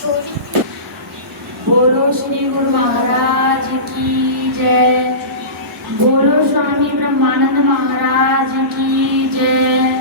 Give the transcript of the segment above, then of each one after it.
बोलो श्री गुरु महाराज की जय। बोलो स्वामी ब्रह्मानंद महाराज की जय।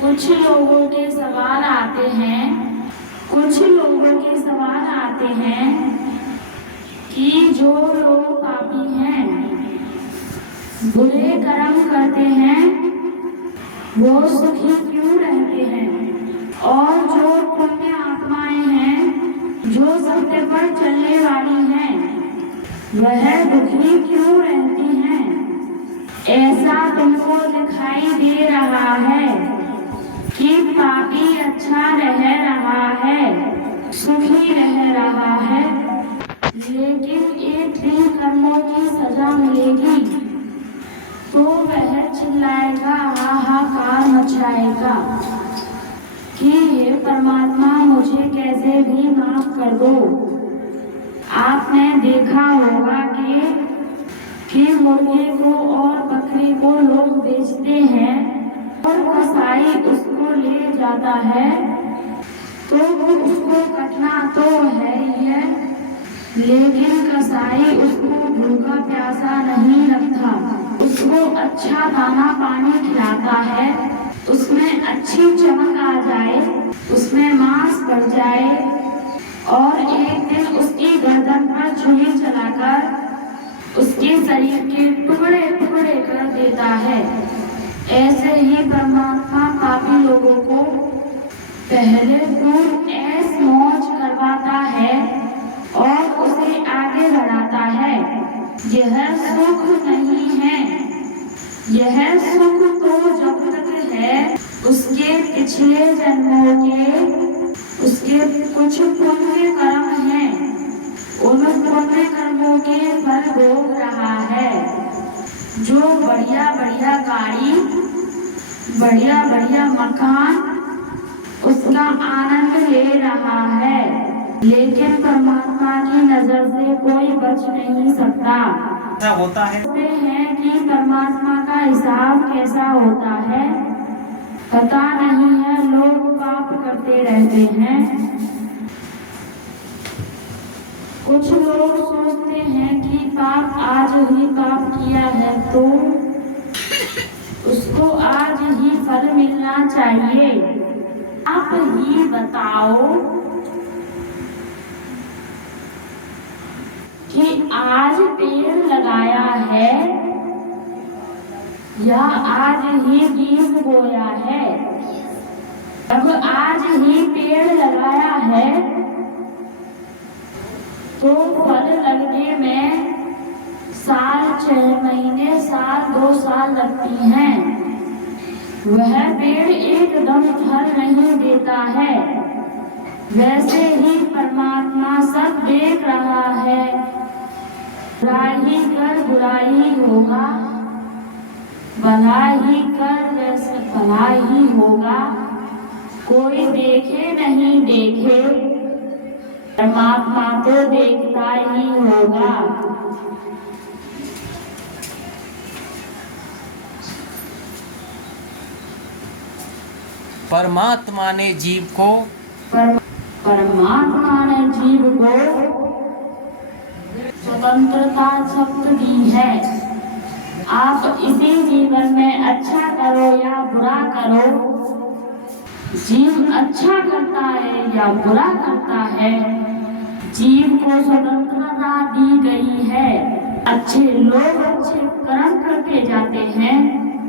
कुछ लोगों के सवाल आते हैं कि जो लोग पापी हैं, बुरे कर्म करते हैं, वो सुखी क्यों रहते हैं, और जो पुण्य आत्माएं हैं, जो सत्य पर चलने वाली हैं, वह दुखी क्यों रहती हैं। ऐसा तुमको दिखाई दे रहा है कि पापी अच्छा रह रहा है, सुखी रह रहा है, लेकिन एक दिन कर्मों की सजा मिलेगी तो वह चिल्लाएगा, हाहाकार मचाएगा कि हे परमात्मा, मुझे कैसे भी माफ कर दो। आपने देखा होगा कि मुर्गे को और बकरी को लोग बेचते हैं और कसाई उसको ले जाता है, तो उसको कटना तो है ही है, लेकिन कसाई उसको भूखा प्यासा नहीं रखता, उसको अच्छा दाना पानी खिलाता है, उसमें अच्छी चमक आ जाए, उसमें मांस बढ़ जाए, और एक दिन उसकी गर्दन पर छुरी चलाकर उसके शरीर के टुकड़े टुकड़े कर देता है। ऐसे ही परमात्मा पापी लोगों को पहले खूब ऐश मौज करवाता है और उसे आगे बढ़ाता है। यह सुख नहीं है, यह सुख तो जब तक है उसके पिछले जन्मों के उसके कुछ पुण्य कर्म हैं, उन पुण्य कर्मों के फल भोग रहा है। जो बढ़िया बढ़िया गाड़ी, बढ़िया बढ़िया मकान, उसका आनंद ले रहा है, लेकिन परमात्मा की नजर से कोई बच नहीं सकता। ऐसा होता है कि परमात्मा का हिसाब कैसा होता है पता नहीं है, लोग पाप करते रहते हैं। कुछ लोग सोचते हैं कि पाप आज ही पाप किया है तो उसको आज ही फल मिलना चाहिए। आप ही बताओ कि आज पेड़ लगाया है या आज ही बीज बोया है। अब आज ही पेड़ लगाया है तो फल लगने में साल 6 महीने, साल 2 साल लगती हैं। वह पेड़ एकदम फल नहीं देता है। वैसे ही परमात्मा सब देख रहा है। बुराई कर बुराई होगा, भलाई कर वैसे भला ही होगा। कोई देखे नहीं देखे, परमात्मा तो देखता ही होगा। परमात्मा ने जीव को परमात्मा ने जीव को स्वतंत्रता शब्द दी है। आप इसी जीवन में अच्छा करो या बुरा करो, जीव अच्छा करता है या बुरा करता है, जीव को स्वतंत्रता दी गई है। अच्छे लोग अच्छे कर्म करके जाते हैं,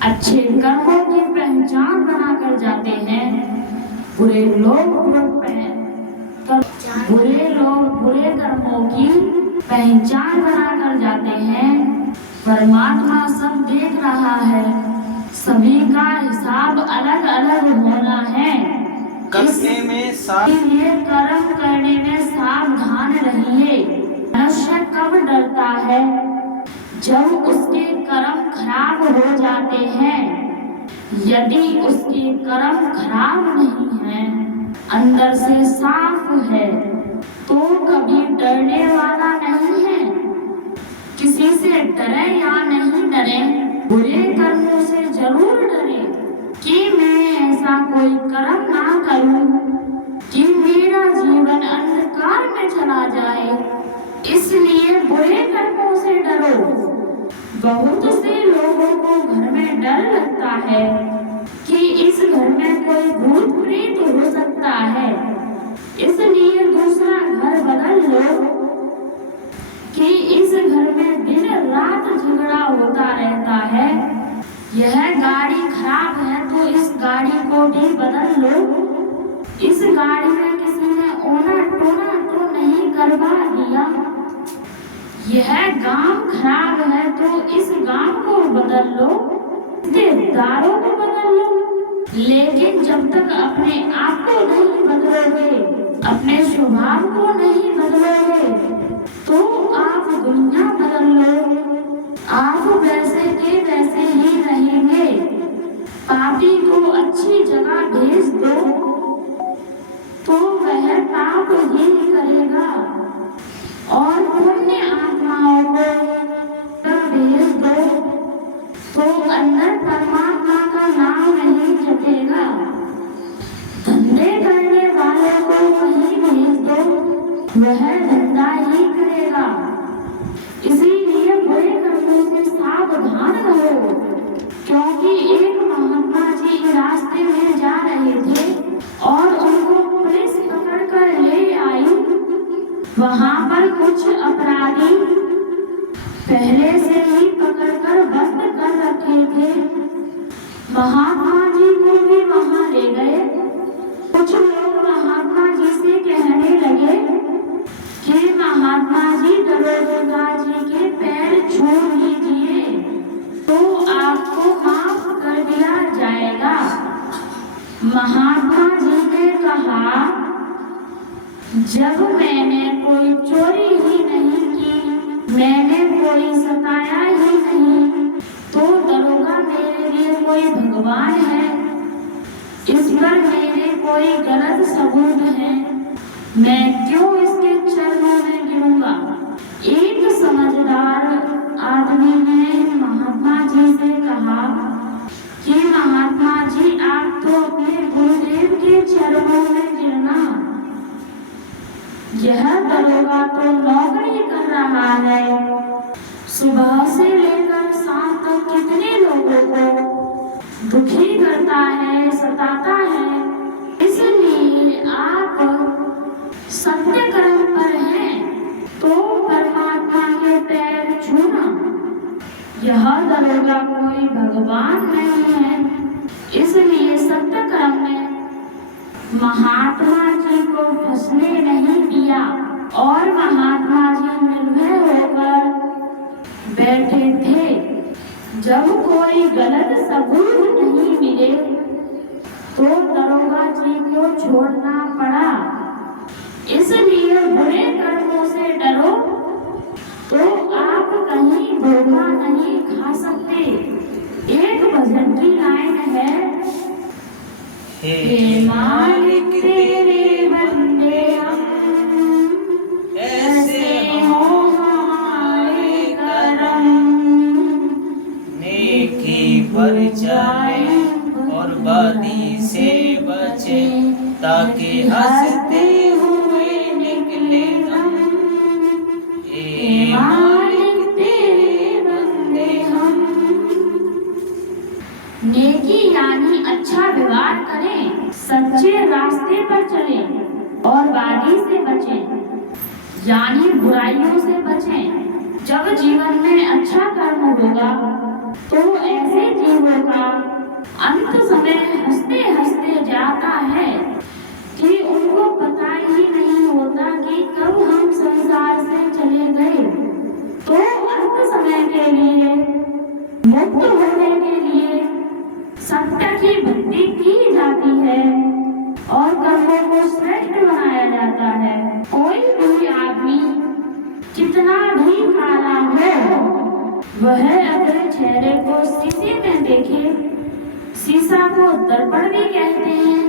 अच्छे कर्मों की पहचान बनाकर जाते हैं। बुरे लोग बुरे कर्मों की पहचान बनाकर जाते हैं। परमात्मा सब देख रहा है, सभी का हिसाब अलग अलग होना है। इसलिए कर्म करने में सावधान रहिए। मनुष्य कब डरता है? जब उसके कर्म खराब हो जाते हैं। यदि उसके कर्म खराब नहीं है, अंदर से साफ है, तो कभी डरने वाला नहीं है। किसी से डरे या नहीं डरे, बुरे कर्मों से जरूर डरे कि मैं ऐसा कोई कर्म ना करूं कि मेरा में चला जाए, इसलिए बुरे कर्मों से डरो। बहुत से लोगों को घर में डर लगता है कि इस घर में कोई भूत प्रेत हो सकता है, इसलिए दूसरा घर बदल लो कि इस घर में दिन रात झगड़ा होता रहता है। यह गाड़ी खराब है तो इस गाड़ी को भी बदल लो। इस गाड़ी में किसी ने ओना टोना तो नहीं करवा दिया। यह गांव खराब है तो इस गांव को बदल लो, रिश्तेदारों को बदल लो। लेकिन जब तक अपने आप को नहीं बदलोगे, अपने स्वभाव को नहीं बदलोगे, तो आप दुनिया बदल लो। आप वैसे के वैसे ही रहेंगे। पापी को अच्छी जगह भेज दो तो वह पाप ही करेगा, और पुण्य आत्माओं को भेज दो तो अंदर परमात्मा का नाम नहीं जपेगा। धंधे करने वालों को कहीं भेज दो, वह धंधा ही करेगा। इसीलिए बुरे कर्मों से सावधान रहो, क्योंकि एक महात्मा जी रास्ते में जा रहे थे और उनको पुलिस पकड़ कर ले आई। वहाँ पर कुछ अपराधी पहले से ही पकड़कर बंद कर रखे थे। महात्मा जी को भी वहाँ ले गए। कुछ लोग महात्मा जी से कहने लगे कि महात्मा जी दरोगा जी के पैर छू लीजिए तो आपको माफ कर दिया जाएगा। महात्मा जी ने कहा, जब मैंने कोई चोरी ही नहीं की, मैंने कोई सताया ही नहीं, तो दरोगा मेरे लिए कोई भगवान है। इस पर मेरे कोई गलत सबूत है, मैं क्यों इसके चरणों में गिरूंगा। एक समझदार आदमी ने महात्मा जी से कहा कि महात्मा जी आप तो अपने गुरुदेव के चरणों में गिरना। यह दरोगा तो नौकरी कर रहा है, सुबह से लेकर शाम तक कितने लोगों को दुखी करता है, सताता है। इसलिए आप सत्य कर्म पर हैं तो परमात्मा के पैर छूना। यह दरोगा कोई भगवान नहीं है, इसलिए सत्य कर्म ने महात्मा जी को फंसने नहीं दिया और महात्मा जी निर्भय होकर बैठे थे। जब कोई गलत सबूत नहीं मिले तो दरोगा जी को छोड़ना पड़ा। इसलिए बुरे कर्मों से डरो तो आप कहीं धोखा नहीं खा सकते। एक भजन की लाइन है, हे मालिक तेरे बंदे हम, ऐसे हो हमारे करम, नेकी पर जाए और बदी से बचे, ताकि हंसते हुए निकले दम। हे मालिक तेरे बंदे हम। नेकी यानी अच्छा व्यवहार करें, सच्चे रास्ते पर चलें और वादी से बचें, यानी बुराइयों से बचें। जब जीवन में अच्छा कर्म होगा तो ऐसे जीवों का अंत समय हंसते हंसते जाता है कि उनको पता ही नहीं होता कि कब हम संसार से चले गए। तो अंत समय के लिए, मुक्त होने के लिए सत्य की भक्ति की जाती है और कर्मों को श्रेष्ठ बनाया जाता है। कोई भी आदमी कितना भी काला हो, वह अपने चेहरे को शीशे में देखे, शीशा को दर्पण भी कहते हैं।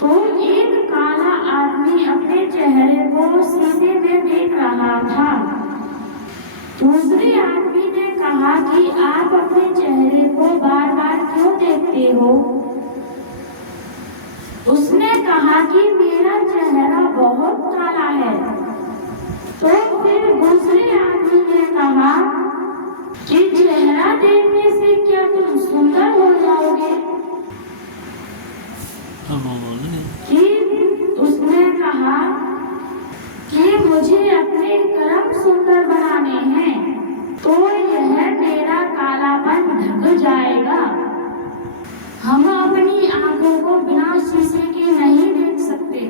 तो एक काला आदमी अपने चेहरे को शीशे में देख रहा था। दूसरे आदमी ने कहा कि आप अपने चेहरे को बार बार क्यों देखते हो? उसने कहा कि मेरा चेहरा बहुत काला है, तो फिर दूसरे आदमी ने कहा कि चेहरा देखने से क्या तुम सुंदर हो जाओगे? कि उसने कहा कि मुझे अपने कर्म सुंदर बनाने हैं, तो यह मेरा कालापन ढक जाएगा। हम अपनी आंखों को बिना शीशे के नहीं देख सकते,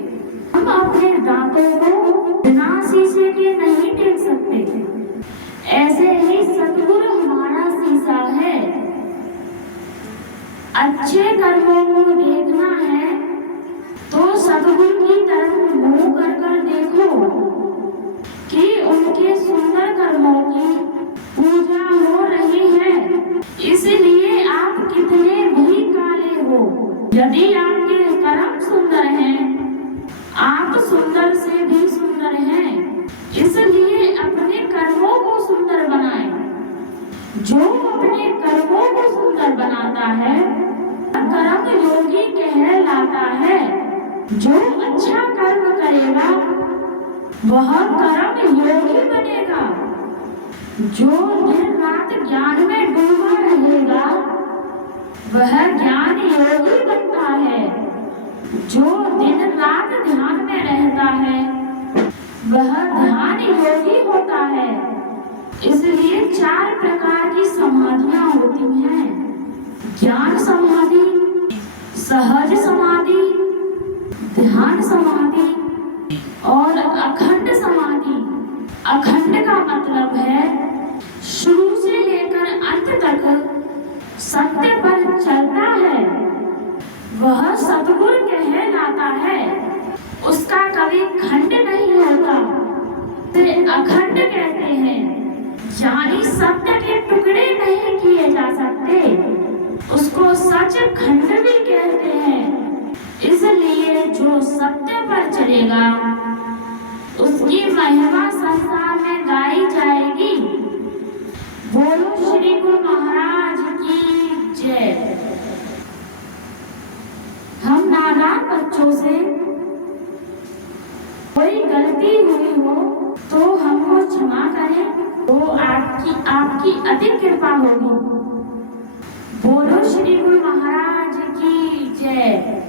हम अपने दांतों को बिना शीशे के नहीं देख सकते। ऐसे ही सतगुरु हमारा शीशा है। अच्छे कर्मों को देखना है तो सतगुरु की तरफ मुंह कर देखो कि उनके सुंदर कर्मों की पूजा हो रही है। इसलिए आप कितने भी काले हो, यदि आपके कर्म सुंदर हैं, आप सुंदर से भी सुंदर हैं। इसलिए अपने कर्मों को सुंदर बनाएं। जो अपने कर्मों को सुंदर बनाता है कर्म योगी कहलाता है। जो अच्छा कर्म करेगा वह कर्म योगी बनेगा। जो दिन रात ज्ञान में डूबा रहेगा वह ज्ञान योगी बनता है। जो दिन रात ध्यान में रहता है वह ध्यान योगी होता है। इसलिए 4 प्रकार की समाधियां होती हैं: ज्ञान समाधि, सहज समाधि, ध्यान समाधि और अखंड समाधि। अखंड का मतलब है शुरू से लेकर अंत तक सत्य पर चलता है, वह सतगुरु कहलाता है। उसका कभी खंड नहीं होता, इसे अखंड कहते हैं। यानी सत्य के टुकड़े नहीं किए जा सकते, उसको सच खंड भी कहते हैं। इसलिए जो सत्य पर चलेगा उसकी महिमा संसार में गाई जाएगी। बोलो श्री गुरु महाराज की जय। हम नादान बच्चों से कोई गलती हुई हो तो हमको क्षमा करें, तो आपकी अधिक कृपा होगी। बोलो श्री गुरु महाराज की जय।